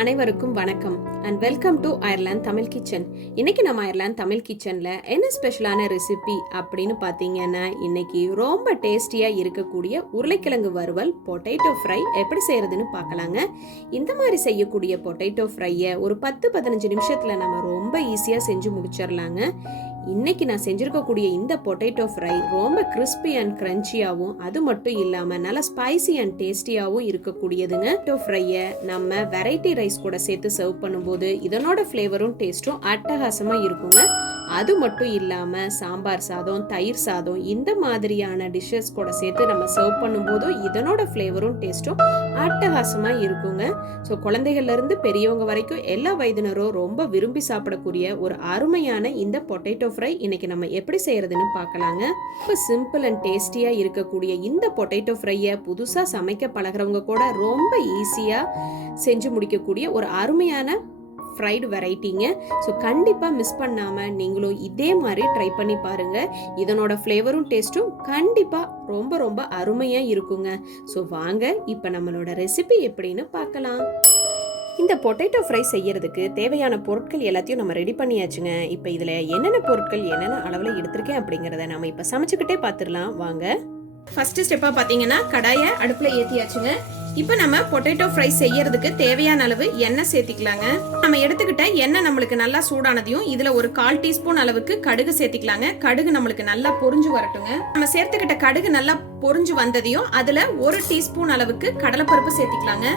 அனைவருக்கும் வணக்கம் and welcome to Ireland Tamil kitchen. இன்னைக்கு நம்ம அயர்லாந்து தமிழ் கிச்சன்ல என்ன ஸ்பெஷலான ரெசிபி அப்படின்னு பார்த்தீங்கன்னா, இன்னைக்கு ரொம்ப டேஸ்டியா இருக்கக்கூடிய உருளைக்கிழங்கு வறுவல் பொட்டேட்டோ ஃப்ரை எப்படி செய்யறதுன்னு பார்க்கலாங்க. இந்த மாதிரி செய்யக்கூடிய பொட்டேட்டோ ஃப்ரையை ஒரு 10-15 நிமிஷத்துல நம்ம ரொம்ப ஈஸியா செஞ்சு முடிச்சிடலாங்க. இன்னைக்கு நான் செஞ்சிருக்கக்கூடிய இந்த பொட்டேட்டோ ஃப்ரை ரொம்ப கிறிஸ்பி அண்ட் கிரன்ச்சியாகவும் அது மட்டும் இல்லாமல் நல்லா ஸ்பைசி அண்ட் டேஸ்டியாகவும் இருக்கக்கூடியதுங்க. பொட்டேட்டோ ஃப்ரையை நம்ம வெரைட்டி ரைஸ் கூட சேர்த்து சர்வ் பண்ணும்போது இதனோட ஃப்ளேவரும் டேஸ்ட்டும் அட்டகாசமாக இருக்குங்க. அது மட்டும் இல்லாமல் சாம்பார் சாதம், தயிர் சாதம் இந்த மாதிரியான டிஷ்ஷஸ் கூட சேர்த்து நம்ம சர்வ் பண்ணும்போதும் இதனோட ஃப்ளேவரும் டேஸ்ட்டும் அட்டகாசமாக இருக்குங்க. ஸோ குழந்தைகள்லேருந்து பெரியவங்க வரைக்கும் எல்லா வயதினரும் ரொம்ப விரும்பி சாப்பிடக்கூடிய ஒரு அருமையான இந்த பொட்டேட்டோ ஃப்ரை இன்னைக்கு நம்ம எப்படி செய்யறதுன்னு பார்க்கலாங்க. இப்போ சிம்பிள் அண்ட் டேஸ்டியாக இருக்கக்கூடிய இந்த பொட்டேட்டோ ஃப்ரையை புதுசாக சமைக்க பழகிறவங்க கூட ரொம்ப ஈஸியாக செஞ்சு முடிக்கக்கூடிய ஒரு அருமையான ஃப்ரைடு வெரைட்டிங்க. ஸோ கண்டிப்பாக மிஸ் பண்ணாமல் நீங்களும் இதே மாதிரி ட்ரை பண்ணி பாருங்கள். இதனோட ஃப்ளேவரும் டேஸ்ட்டும் கண்டிப்பாக ரொம்ப ரொம்ப அருமையாக இருக்குங்க. ஸோ வாங்க இப்போ நம்மளோட ரெசிபி எப்படின்னு பார்க்கலாம். இந்த பொட்டேட்டோ ஃப்ரை செய்யறதுக்கு தேவையான பொருட்கள் எல்லாத்தையும் நம்ம ரெடி பண்ணியாச்சுங்க. இப்போ இதில் என்னென்ன பொருட்கள் என்னென்ன அளவில் எடுத்திருக்கேன் அப்படிங்கிறத நம்ம இப்போ சமைச்சுக்கிட்டே பார்த்துடலாம் வாங்க. ஃபர்ஸ்ட் ஸ்டெப்பாக பார்த்தீங்கன்னா கடாயை அடுப்பில் ஏற்றியாச்சுங்க. இப்போ நம்ம பொட்டேட்டோ ஃப்ரை செய்யறதுக்கு தேவையான அளவு எண்ணெய் சேர்த்திக்கலாங்க. நம்ம எடுத்துக்கிட்ட எண்ணெய் நம்மளுக்கு நல்லா சூடானதையும் இதுல ஒரு 1/4 டீஸ்பூன் அளவுக்கு கடுகு சேர்த்திக்கலாங்க. கடுகு நம்மளுக்கு நல்லா பொரிஞ்சு வரட்டுங்க. நம்ம சேர்த்துக்கிட்ட கடுகு நல்லா பொரிஞ்சு வந்ததையும் அதுல 1 டீஸ்பூன் அளவுக்கு கடலைப்பருப்பு சேர்த்திக்கலாங்க.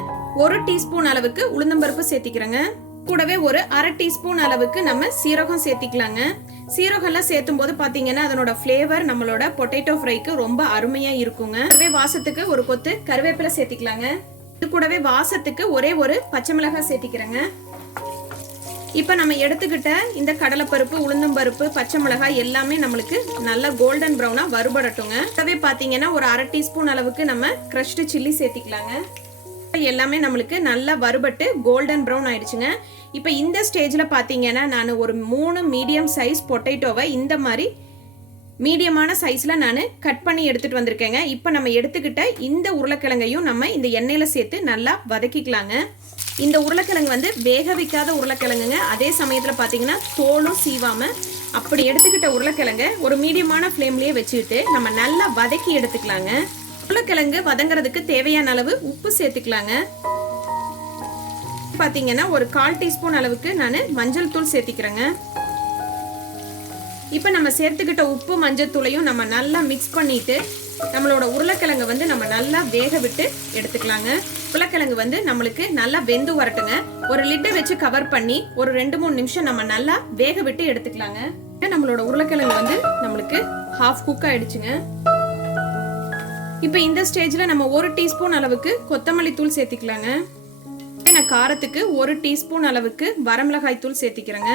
1 டீஸ்பூன் அளவுக்கு உளுந்தம்பருப்பு சேர்த்திக்கிறேங்க. கூடவே ஒரு 1/2 டீஸ்பூன் அளவுக்கு நம்ம சீரகம் சேர்த்திக்கலாங்க. சீரகம்லாம் சேர்த்தும் போது பாத்தீங்கன்னா அதனோட ஃப்ளேவர் நம்மளோட பொட்டேட்டோ ஃப்ரைக்கு ரொம்ப அருமையா இருக்குங்க. கூடவே வாசத்துக்கு ஒரு கொத்து கருவேப்பிலை சேர்த்திக்கலாங்க. இது கூடவே வாசத்துக்கு ஒரே ஒரு பச்சை மிளகாய் சேர்த்திக்கிறேங்க. இப்ப நம்ம எடுத்துக்கிட்ட இந்த கடலைப்பருப்பு, உளுந்தம்பருப்பு, பச்சை மிளகாய் எல்லாமே நம்மளுக்கு நல்லா கோல்டன் ப்ரௌனா வறுபடட்டுங்க. கூடவே பாத்தீங்கன்னா ஒரு 1/2 டீஸ்பூன் அளவுக்கு நம்ம கிரஷ்டு சில்லி சேர்த்திக்கலாங்க. எல்லாமே நம்மளுக்கு நல்லா வறுபட்டு கோல்டன் ப்ரௌன் ஆயிடுச்சுங்க. இப்போ இந்த ஸ்டேஜ்ல பாத்தீங்கன்னா நான் ஒரு 3 மீடியம் சைஸ் பொட்டேட்டோவை இந்த மாதிரி மீடியமான சைஸ்ல நான் கட் பண்ணி எடுத்துட்டு வந்திருக்கேங்க. இப்போ நம்ம எடுத்துக்கிட்ட இந்த உருளைக்கிழங்கையும் நம்ம இந்த எண்ணெயில சேர்த்து நல்லா வதக்கிக்கலாங்க. இந்த உருளைக்கிழங்கு வந்து வேக வைக்காத உருளைக்கிழங்குங்க. அதே சமயத்துல பாத்தீங்கன்னா தோலும் சீவாம அப்படி எடுத்துக்கிட்ட உருளைக்கிழங்க ஒரு மீடியமான ஃப்ளேம்லயே வச்சுக்கிட்டு நம்ம நல்லா வதக்கி எடுத்துக்கலாங்க. உருளைக்கிழங்கு வதங்கிறதுக்கு தேவையான அளவு உப்பு சேர்த்துக்கலாங்க. பாத்தீங்கன்னா ஒரு 1/4 டீஸ்பூன் அளவுக்கு நான் மஞ்சள் தூள் சேர்த்திக்கிறேங்க. இப்ப நம்ம சேர்த்துக்கிட்ட உப்பு மஞ்சள் தூளையும் நம்ம நல்லா மிக்ஸ் பண்ணிட்டு நம்மளோட உருளைக்கிழங்கு வந்து நம்ம நல்லா வேக விட்டு எடுத்துக்கலாங்க. உருளைக்கிழங்கு வந்து நம்மளுக்கு நல்லா வெந்து வரட்டுங்க. ஒரு லிட்டை வச்சு கவர் பண்ணி ஒரு 2-3 நிமிஷம் நம்ம நல்லா வேக விட்டு எடுத்துக்கலாங்க. நம்மளோட உருளைக்கிழங்கு வந்து நம்மளுக்கு ஹாஃப் குக் ஆயிடுச்சுங்க. இப்போ இந்த ஸ்டேஜ்ல நம்ம 1 டீஸ்பூன் அளவுக்கு கொத்தமல்லி தூள் சேர்த்திக்கலாங்க. நான் காரத்துக்கு 1 டீஸ்பூன் அளவுக்கு வரமிளகாய் தூள் சேர்த்திக்கிறேங்க.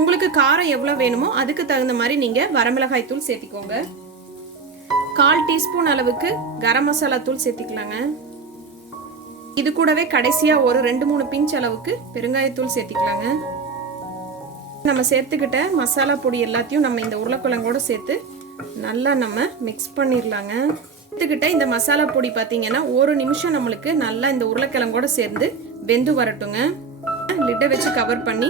உங்களுக்கு காரம் எவ்வளவு வேணுமோ அதுக்கு தகுந்த மாதிரி நீங்க வரமிளகாய் தூள் சேர்த்திக்கோங்க. 1/4 டீஸ்பூன் அளவுக்கு கரம் மசாலா தூள் சேர்த்திக்கலாங்க. இது கூடவே கடைசியா ஒரு 2-3 பிஞ்ச் அளவுக்கு பெருங்காயத்தூள் சேர்த்திக்கலாங்க. நம்ம சேர்த்துக்கிட்ட மசாலா பொடி எல்லாத்தையும் நம்ம இந்த உருளைக்கிழங்கோட சேர்த்து நல்லா நம்ம மிக்ஸ் பண்ணிடலாங்க. எடுத்துக்கிட்ட இந்த மசாலா பொடி பார்த்தீங்கன்னா 1 நிமிஷம் நம்மளுக்கு நல்லா இந்த உருளைக்கிழங்கோட சேர்ந்து வெந்து வரட்டுங்க. லிட்டை வச்சு கவர் பண்ணி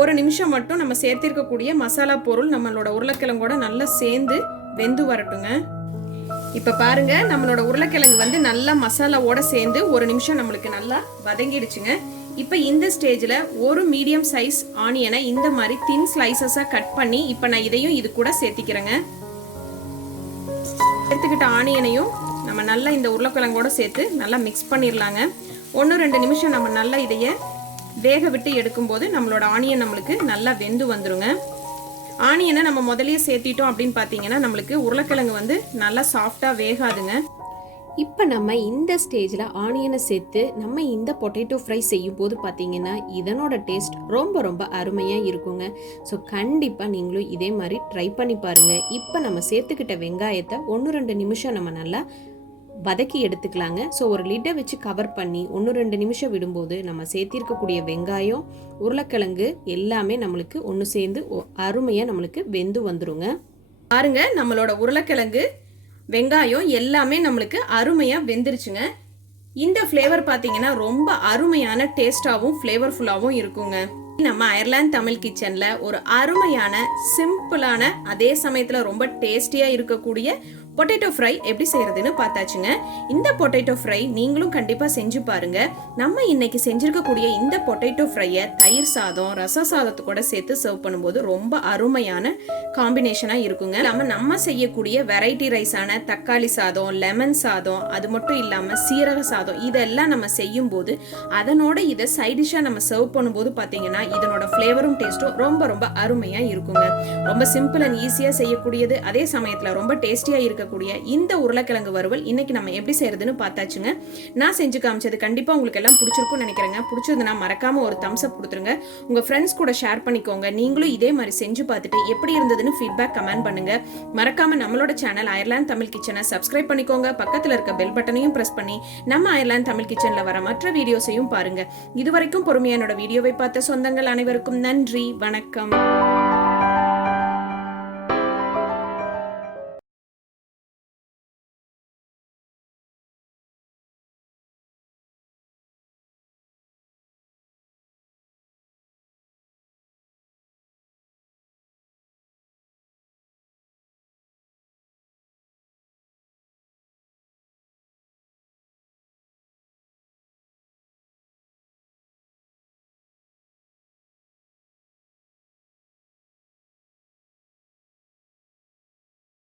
1 நிமிஷம் மட்டும் நம்ம சேர்த்திருக்கக்கூடிய மசாலா பொருள் நம்மளோட உருளைக்கிழங்கோட நல்லா சேர்ந்து வெந்து வரட்டுங்க. இப்போ பாருங்க நம்மளோட உருளைக்கிழங்கு வந்து நல்லா மசாலாவோட சேர்ந்து 1 நிமிஷம் நம்மளுக்கு நல்லா வதங்கிடுச்சுங்க. இப்போ இந்த ஸ்டேஜில் ஒரு மீடியம் சைஸ் ஆனியனை இந்த மாதிரி தின் ஸ்லைசஸாக கட் பண்ணி இப்போ நான் இதையும் இது கூட சேர்த்திக்கிறேங்க. எடுத்துக்கிட்ட ஆனியனையும் நம்ம நல்லா இந்த உருளைக்கிழங்கோட சேர்த்து நல்லா மிக்ஸ் பண்ணிடலாங்க. 1-2 நிமிஷம் நம்ம நல்லா இதைய வேக விட்டு எடுக்கும்போது நம்மளோட ஆனியன் நம்மளுக்கு நல்லா வெந்து வந்துருங்க. ஆனியனை நம்ம முதல்லயே சேர்த்திட்டோம் அப்படின்னு பார்த்தீங்கன்னா நம்மளுக்கு உருளைக்கிழங்கு வந்து நல்லா சாஃப்டாக வேகாதுங்க. இப்போ நம்ம இந்த ஸ்டேஜில் ஆனியனை சேர்த்து நம்ம இந்த பொட்டேட்டோ ஃப்ரை செய்யும் போது பார்த்தீங்கன்னா இதனோட டேஸ்ட் ரொம்ப ரொம்ப அருமையாக இருக்குங்க. ஸோ கண்டிப்பாக நீங்களும் இதே மாதிரி ட்ரை பண்ணி பாருங்கள். இப்போ நம்ம சேர்த்துக்கிட்ட வெங்காயத்தை 1-2 நிமிஷம் நம்ம நல்லா வதக்கி எடுத்துக்கலாங்க. ஸோ ஒரு லிட்டை வச்சு கவர் பண்ணி 1-2 நிமிஷம் விடும்போது நம்ம சேர்த்திருக்கக்கூடிய வெங்காயம், உருளைக்கிழங்கு எல்லாமே நம்மளுக்கு ஒன்று சேர்ந்து அருமையாக நம்மளுக்கு வெந்து வந்துருங்க. பாருங்க நம்மளோட உருளைக்கிழங்கு வெங்காயம் எல்லாமே நம்மளுக்கு அருமையாக வெந்துருச்சுங்க. இந்த ஃப்ளேவர் பார்த்தீங்கன்னா ரொம்ப அருமையான டேஸ்டாகவும் ஃப்ளேவர்ஃபுல்லாகவும் இருக்குங்க. நம்ம அயர்லாந்து தமிழ் கிச்சன்ல ஒரு அருமையான சிம்பிளான அதே சமயத்தில் ரொம்ப டேஸ்டியாக இருக்கக்கூடிய பொட்டேட்டோ ஃப்ரை எப்படி செய்யறதுன்னு பார்த்தாச்சுங்க. இந்த பொட்டேட்டோ ஃப்ரை நீங்களும் கண்டிப்பாக செஞ்சு பாருங்க. நம்ம இன்னைக்கு செஞ்சிருக்கக்கூடிய இந்த பொட்டேட்டோ ஃப்ரையை தயிர் சாதம் ரச சாதத்து கூட சேர்த்து சர்வ் பண்ணும்போது ரொம்ப அருமையான காம்பினேஷனாக இருக்குங்க. நம்ம செய்யக்கூடிய வெரைட்டி ரைஸான தக்காளி சாதம், லெமன் சாதம், அது மட்டும் இல்லாமல் சீரக சாதம் இதெல்லாம் நம்ம செய்யும் போது அதனோட இதை சைடிஷாக நம்ம சர்வ் பண்ணும்போது பார்த்தீங்கன்னா இதனோட ஃப்ளேவரும் டேஸ்ட்டும் ரொம்ப ரொம்ப அருமையாக இருக்குங்க. ரொம்ப சிம்பிள் அண்ட் ஈஸியாக செய்யக்கூடியது, அதே சமயத்தில் ரொம்ப டேஸ்டியாக இருக்கக்கூடிய இந்த உருளைக்கிழங்கு வறுவல் இன்னைக்கு நம்ம எப்படி செய்யறதுன்னு பார்த்தாச்சுங்க. நான் செஞ்சு காமிச்சது கண்டிப்பாக உங்களுக்கு எல்லாம் பிடிச்சிருக்கும்னு நினைக்கிறேங்க. பிடிச்சதுன்னா மறக்காம ஒரு தம்ஸ் அப் கொடுத்துருங்க. உங்கள் ஃப்ரெண்ட்ஸ் கூட ஷேர் பண்ணிக்கோங்க. நீங்களும் இதே மாதிரி செஞ்சு பார்த்துட்டு எப்படி இருந்ததுன்னு ஃபீட்பேக் கமெண்ட் பண்ணுங்க. மறக்காம நம்மளோட சேனல் அயர்லாந்து தமிழ் கிச்சனை சப்ஸ்கிரைப் பண்ணிக்கோங்க. பக்கத்தில் இருக்க பெல் பட்டனையும் பிரஸ் பண்ணி நம்ம அயர்லாந்து தமிழ் கிச்சனில் வர மற்ற வீடியோஸையும் பாருங்க. இதுவரைக்கும் பொறுமையா என்னோட வீடியோவை பார்த்த சொந்தங்கள் அனைவருக்கும் நன்றி, வணக்கம்.